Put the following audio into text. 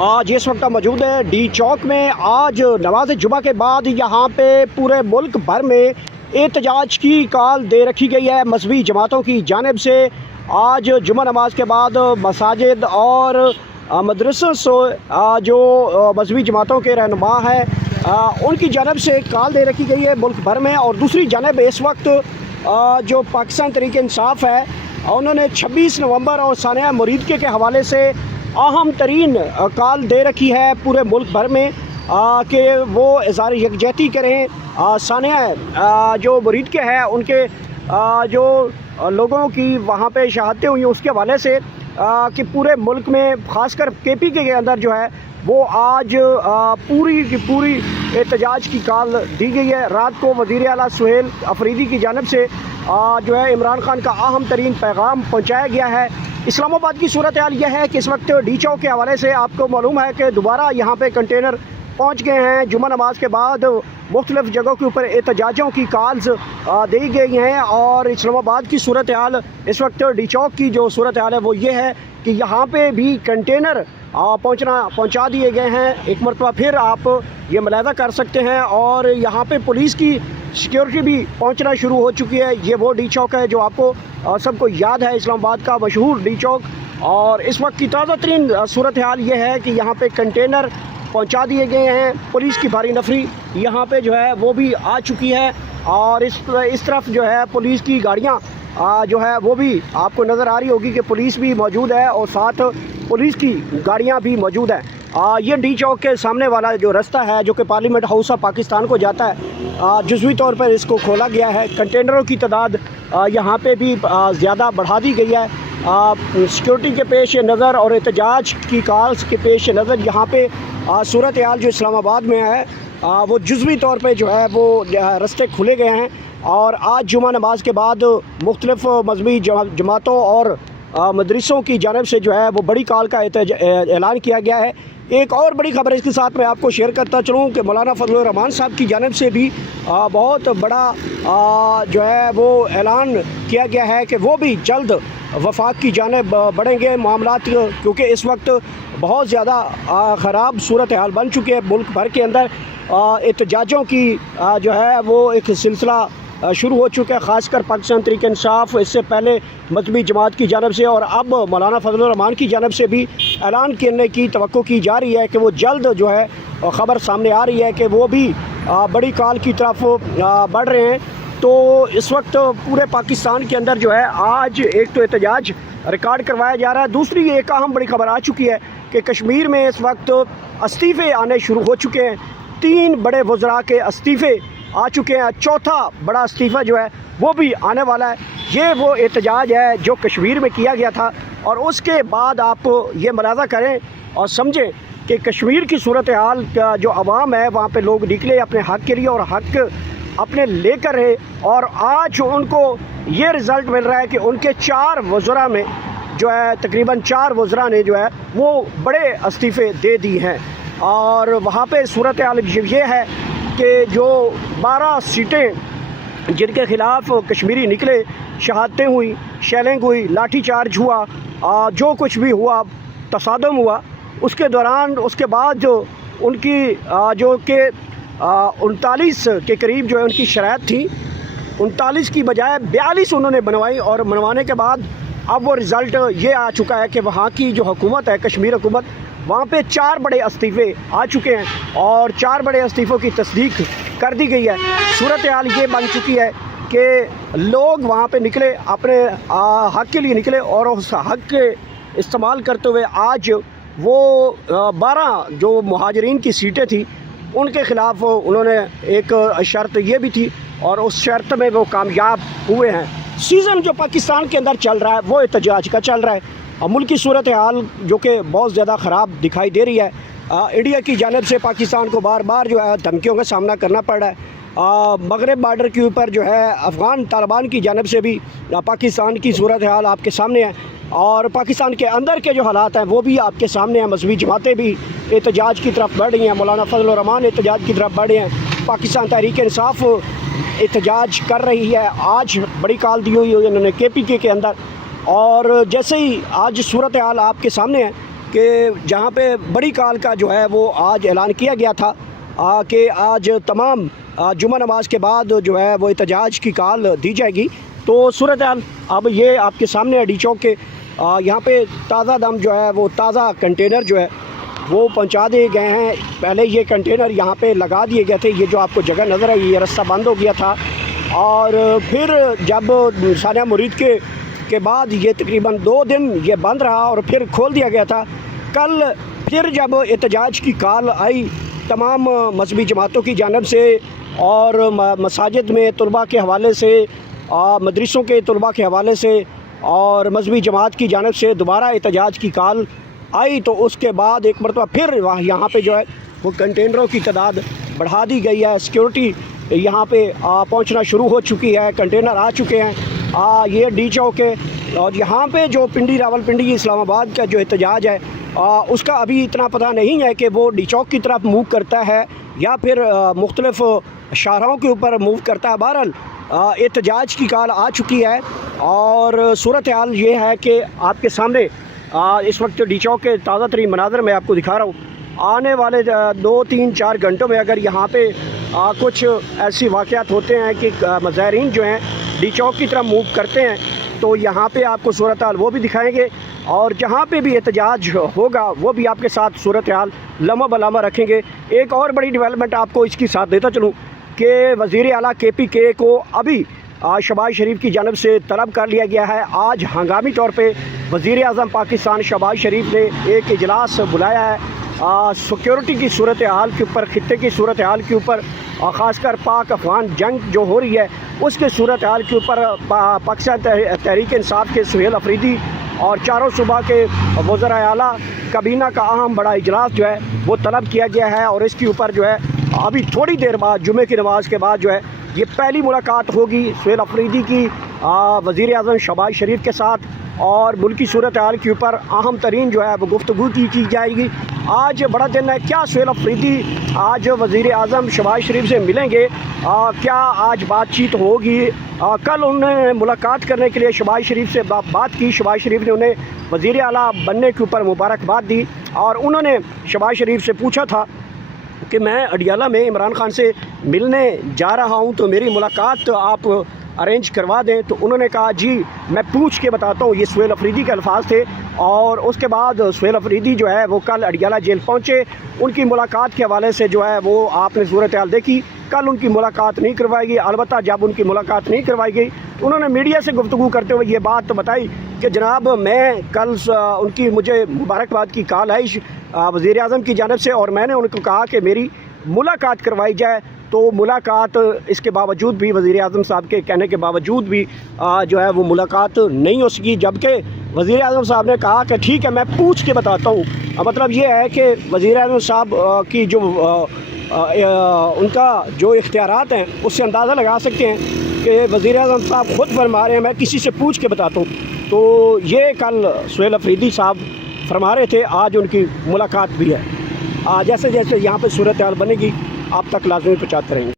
آج اس وقت موجود ہے ڈی چوک میں۔ آج نماز جمعہ کے بعد یہاں پہ پورے ملک بھر میں احتجاج کی کال دے رکھی گئی ہے مذہبی جماعتوں کی جانب سے۔ آج جمعہ نماز کے بعد مساجد اور مدرسوں سے جو مذہبی جماعتوں کے رہنما ہیں ان کی جانب سے کال دے رکھی گئی ہے ملک بھر میں۔ اور دوسری جانب اس وقت جو پاکستان تحریک انصاف ہے انہوں نے 26 نومبر اور سانحہ مریدکے کے حوالے سے اہم ترین کال دے رکھی ہے پورے ملک بھر میں کہ وہ اظہار یکجہتی کریں۔ سانحہ جو مریدکے ہے ان کے جو لوگوں کی وہاں پہ شہادتیں ہوئی ہیں اس کے حوالے سے کہ پورے ملک میں خاص کر KPK کے اندر جو ہے وہ آج پوری کی پوری احتجاج کی کال دی گئی ہے۔ رات کو وزیر اعلیٰ سہیل افریدی کی جانب سے جو ہے عمران خان کا اہم ترین پیغام پہنچایا گیا ہے۔ اسلام آباد کی صورتحال یہ ہے کہ اس وقت ڈی چوک کے حوالے سے آپ کو معلوم ہے کہ دوبارہ یہاں پہ کنٹینر پہنچ گئے ہیں۔ جمعہ نماز کے بعد مختلف جگہوں کے اوپر احتجاجوں کی کالز دی گئی ہیں اور اسلام آباد کی صورتحال اس وقت ڈی چوک کی جو صورتحال ہے وہ یہ ہے کہ یہاں پہ بھی کنٹینر پہنچا دیے گئے ہیں۔ ایک مرتبہ پھر آپ یہ ملاحظہ کر سکتے ہیں اور یہاں پہ پولیس کی سیکیورٹی بھی پہنچنا شروع ہو چکی ہے۔ یہ وہ ڈی چوک ہے جو آپ کو سب کو یاد ہے، اسلام آباد کا مشہور ڈی چوک۔ اور اس وقت کی تازہ ترین صورتحال یہ ہے کہ یہاں پہ کنٹینر پہنچا دیے گئے ہیں۔ پولیس کی بھاری نفری یہاں پہ جو ہے وہ بھی آ چکی ہے اور اس طرف جو ہے پولیس کی گاڑیاں جو ہے وہ بھی آپ کو نظر آ رہی ہوگی کہ پولیس بھی موجود ہے اور ساتھ پولیس کی گاڑیاں بھی موجود ہیں۔ یہ ڈی چوک کے سامنے والا جو رستہ ہے جو کہ پارلیمنٹ ہاؤس آف پاکستان کو جاتا ہے، جزوی طور پر اس کو کھولا گیا ہے۔ کنٹینروں کی تعداد یہاں پہ بھی زیادہ بڑھا دی گئی ہے۔ سیکیورٹی کے پیش نظر اور احتجاج کی کالز کے پیش نظر یہاں پہ صورتحال جو اسلام آباد میں ہے وہ جزوی طور پہ جو ہے وہ رستے کھلے گئے ہیں۔ اور آج جمعہ نماز کے بعد مختلف مذہبی جماعتوں اور مدرسوں کی جانب سے جو ہے وہ بڑی کال کا اعلان کیا گیا ہے۔ ایک اور بڑی خبر اس کے ساتھ میں آپ کو شیئر کرتا چلوں کہ مولانا فضل الرحمان صاحب کی جانب سے بھی بہت بڑا جو ہے وہ اعلان کیا گیا ہے کہ وہ بھی جلد وفاق کی جانب بڑھیں گے۔ معاملات کیونکہ اس وقت بہت زیادہ خراب صورتحال بن چکے ہیں ملک بھر کے اندر، احتجاجوں کی جو ہے وہ ایک سلسلہ شروع ہو چکا ہے، خاص کر پاکستان تحریک انصاف، اس سے پہلے مذہبی جماعت کی جانب سے اور اب مولانا فضل الرحمان کی جانب سے بھی اعلان کرنے کی توقع کی جا رہی ہے کہ وہ جلد جو ہے خبر سامنے آ رہی ہے کہ وہ بھی بڑی کال کی طرف بڑھ رہے ہیں۔ تو اس وقت پورے پاکستان کے اندر جو ہے آج ایک تو احتجاج ریکارڈ کروایا جا رہا ہے، دوسری ایک اہم بڑی خبر آ چکی ہے کہ کشمیر میں اس وقت استعفے آنے شروع ہو چکے ہیں۔ 3 بڑے وزراء کے استعفے آ چکے ہیں، چوتھا بڑا استعفیٰ جو ہے وہ بھی آنے والا ہے۔ یہ وہ احتجاج ہے جو کشمیر میں کیا گیا تھا اور اس کے بعد آپ یہ ملاحظہ کریں اور سمجھیں کہ کشمیر کی صورتحال کا جو عوام ہے وہاں پہ لوگ نکلے اپنے حق کے لیے اور حق اپنے لے کر رہے، اور آج ان کو یہ رزلٹ مل رہا ہے کہ ان کے 4 وزراء میں جو ہے تقریباً 4 وزراء نے جو ہے وہ بڑے استعفے دے دی ہیں۔ اور وہاں پہ صورتحال یہ ہے کہ جو 12 سیٹیں جن کے خلاف کشمیری نکلے، شہادتیں ہوئی، شیلنگ ہوئی، لاٹھی چارج ہوا، جو کچھ بھی ہوا، تصادم ہوا، اس کے دوران اس کے بعد جو ان کی جو کہ 39 کے قریب جو ہے ان کی شرائط تھی، 39 کی بجائے 42 انہوں نے بنوائی اور بنوانے کے بعد اب وہ رزلٹ یہ آ چکا ہے کہ وہاں کی جو حکومت ہے کشمیر حکومت، وہاں پہ 4 بڑے استعفے آ چکے ہیں اور 4 بڑے استعفوں کی تصدیق کر دی گئی ہے۔ صورتحال یہ بن چکی ہے کہ لوگ وہاں پہ نکلے، اپنے حق کے لیے نکلے اور اس حق کے استعمال کرتے ہوئے آج وہ 12 جو مہاجرین کی سیٹیں تھیں ان کے خلاف انہوں نے ایک شرط یہ بھی تھی اور اس شرط میں وہ کامیاب ہوئے ہیں۔ سیزن جو پاکستان کے اندر چل رہا ہے وہ احتجاج کا چل رہا ہے۔ ملک کی صورتحال جو کہ بہت زیادہ خراب دکھائی دے رہی ہے، انڈیا کی جانب سے پاکستان کو بار بار جو ہے دھمکیوں کا سامنا کرنا پڑ رہا ہے۔ مغرب بارڈر کے اوپر جو ہے افغان طالبان کی جانب سے بھی پاکستان کی صورتحال آپ کے سامنے ہے اور پاکستان کے اندر کے جو حالات ہیں وہ بھی آپ کے سامنے ہیں۔ مذہبی جماعتیں بھی احتجاج کی طرف بڑھ رہی ہیں، مولانا فضل الرحمان احتجاج کی طرف بڑھ رہے ہیں، پاکستان تحریک انصاف احتجاج کر رہی ہے۔ آج بڑی کال دی ہوئی ہے انہوں نے KPK کے اندر، اور جیسے ہی آج صورتحال آپ کے سامنے ہے کہ جہاں پہ بڑی کال کا جو ہے وہ آج اعلان کیا گیا تھا کہ آج تمام جمعہ نماز کے بعد جو ہے وہ احتجاج کی کال دی جائے گی. تو صورتحال اب یہ آپ کے سامنے ہے ڈی چوک کے یہاں پہ تازہ دم جو ہے وہ تازہ کنٹینر جو ہے وہ پہنچا دیے گئے ہیں. پہلے یہ کنٹینر یہاں پہ لگا دیے گئے تھے. یہ جو آپ کو جگہ نظر ہے یہ رستہ بند ہو گیا تھا اور پھر جب سانحہ مرید کے بعد یہ تقریباً 2 دن یہ بند رہا اور پھر کھول دیا گیا تھا. کل پھر جب احتجاج کی کال آئی تمام مذہبی جماعتوں کی جانب سے اور مساجد میں طلباء کے حوالے سے مدرسوں کے طلباء کے حوالے سے اور مذہبی جماعت کی جانب سے دوبارہ احتجاج کی کال آئی تو اس کے بعد ایک مرتبہ پھر یہاں پہ جو ہے وہ کنٹینروں کی تعداد بڑھا دی گئی ہے. سیکیورٹی یہاں پہ پہنچنا شروع ہو چکی ہے. کنٹینر آ چکے ہیں. یہ ڈی چوک ہے اور یہاں پہ جو پنڈی راولپنڈی اسلام آباد کا جو احتجاج ہے اس کا ابھی اتنا پتہ نہیں ہے کہ وہ ڈی چوک کی طرف موو کرتا ہے یا پھر مختلف شاہراہوں کے اوپر موو کرتا ہے. بہرحال احتجاج کی کال آ چکی ہے اور صورتحال یہ ہے کہ آپ کے سامنے اس وقت ڈی چوک کے تازہ ترین مناظر میں آپ کو دکھا رہا ہوں. آنے والے 2-3-4 گھنٹوں میں اگر یہاں پہ کچھ ایسی واقعات ہوتے ہیں کہ مظاہرین جو ہیں ڈی چوک کی طرف موو کرتے ہیں تو یہاں پہ آپ کو صورتحال وہ بھی دکھائیں گے اور جہاں پہ بھی احتجاج ہوگا وہ بھی آپ کے ساتھ صورتحال لمحہ بلمحہ رکھیں گے. ایک اور بڑی ڈیولپمنٹ آپ کو اس کی ساتھ دیتا چلوں کہ وزیر اعلیٰ KPK کو ابھی شہباز شریف کی جانب سے طلب کر لیا گیا ہے. آج ہنگامی طور پہ وزیر اعظم پاکستان شہباز شریف نے ایک اجلاس بلایا ہے سیکیورٹی کی صورتحال کے اوپر, خطے کی صورتحال کے اوپر, خاص کر پاک افغان جنگ جو ہو رہی ہے اس کے صورتحال کے اوپر. پاکستان تحریک انصاف کے سہیل افریدی اور چاروں صوبہ کے وزرائے اعلیٰ کابینہ کا اہم بڑا اجلاس جو ہے وہ طلب کیا گیا ہے اور اس کے اوپر جو ہے ابھی تھوڑی دیر بعد جمعے کی نماز کے بعد جو ہے یہ پہلی ملاقات ہوگی سہیل افریدی کی وزیر اعظم شہباز شریف کے ساتھ اور ملکی صورتحال کے اوپر اہم ترین جو ہے وہ گفتگو کی جائے گی. آج بڑا دن ہے. کیا سہیل افریدی آج وزیر اعظم شہباز شریف سے ملیں گے؟ کیا آج بات چیت ہوگی؟ کل انہوں نے ملاقات کرنے کے لیے شہباز شریف سے بات کی. شہباز شریف نے انہیں وزیر اعلیٰ بننے کے اوپر مبارکباد دی اور انہوں نے شہباز شریف سے پوچھا تھا کہ میں اڈیالہ میں عمران خان سے ملنے جا رہا ہوں تو میری ملاقات آپ ارینج کروا دیں. تو انہوں نے کہا جی میں پوچھ کے بتاتا ہوں. یہ سہیل افریدی کے الفاظ تھے اور اس کے بعد سہیل افریدی جو ہے وہ کل اڈیالہ جیل پہنچے. ان کی ملاقات کے حوالے سے جو ہے وہ آپ نے صورتحال دیکھی. کل ان کی ملاقات نہیں کروائی گئی. البتہ جب ان کی ملاقات نہیں کروائی گئی تو انہوں نے میڈیا سے گفتگو کرتے ہوئے یہ بات بتائی کہ جناب میں کل ان کی مجھے مبارکباد کی کال آئی وزیر اعظم کی جانب سے اور میں نے ان کو کہا کہ میری ملاقات کروائی جائے. تو ملاقات اس کے باوجود بھی وزیر اعظم صاحب کے کہنے کے باوجود بھی جو ہے وہ ملاقات نہیں ہو سکی. جبکہ وزیر اعظم صاحب نے کہا کہ ٹھیک ہے میں پوچھ کے بتاتا ہوں. مطلب یہ ہے کہ وزیر اعظم صاحب کی جو ان کا جو اختیارات ہیں اس سے اندازہ لگا سکتے ہیں کہ وزیر اعظم صاحب خود فرما رہے ہیں میں کسی سے پوچھ کے بتاتا ہوں. تو یہ کل سہیل افریدی صاحب فرما رہے تھے. آج ان کی ملاقات بھی ہے. جیسے جیسے یہاں پہ صورتحال بنے گی آپ تک لازمی پہنچاتے رہیں گے.